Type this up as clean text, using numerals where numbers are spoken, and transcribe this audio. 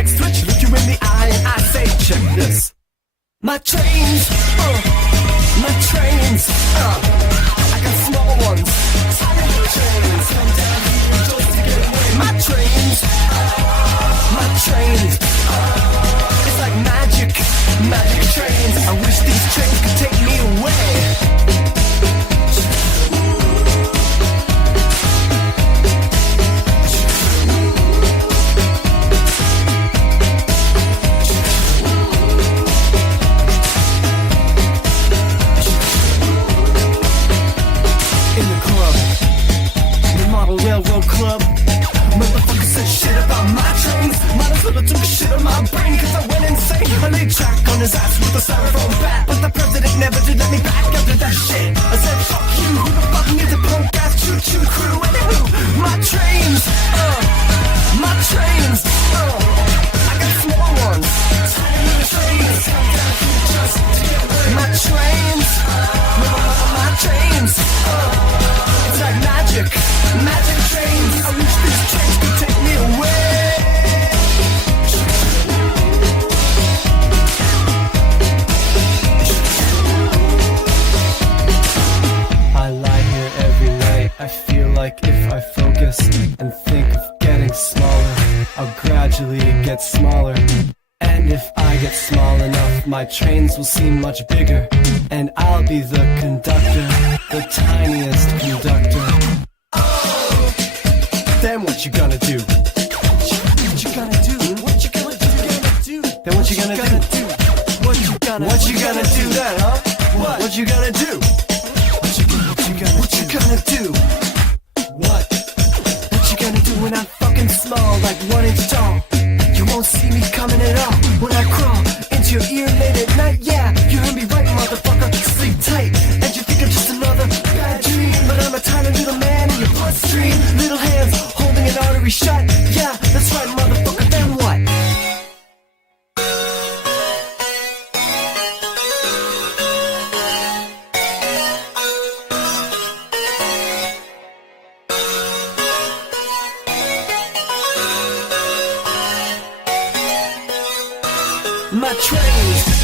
next switch, look you in the eye and I say, check this. My trains, my trains, I got small ones, tiny little trains, come down here just to get away. My trains, it's like magic, magic trains. I wish these trains could take me away. Railroad club, motherfucker said shit about my trains. Might as well have took a shit on my brain, cause I went insane. I laid track on his ass with a styrofoam bat, but the president never did let me back after that shit. I said fuck you, who the fuck needs a punk ass choo-choo crew? Anywho, my trains, my trains, I got small ones, tiny little trains, come down here just to get away. My trains, my trains, it's like magic, magic trains. I wish these trains could take me away. I lie here every night. I feel like if I focus and think of getting smaller, I'll gradually get smaller. And if I get small enough, my trains will seem much bigger, and I'll be the conductor, the tiniest conductor. Then what you gonna do? What you gonna do? What you gonna do? Then what you gonna do? What you gonna do then, huh? What you gonna do? What you gonna do? What you gonna do when I'm fucking small, like 1 inch tall? You won't see me coming at all when I crawl into your ear late at night. Yeah, you heard me right, motherfucker. Sleep tight, and you think I'm just another bad dream, but I'm a tiny little man in your bloodstream. Little hands holding an artery shut. Yeah, that's right, motherfucker. Then what? My trains.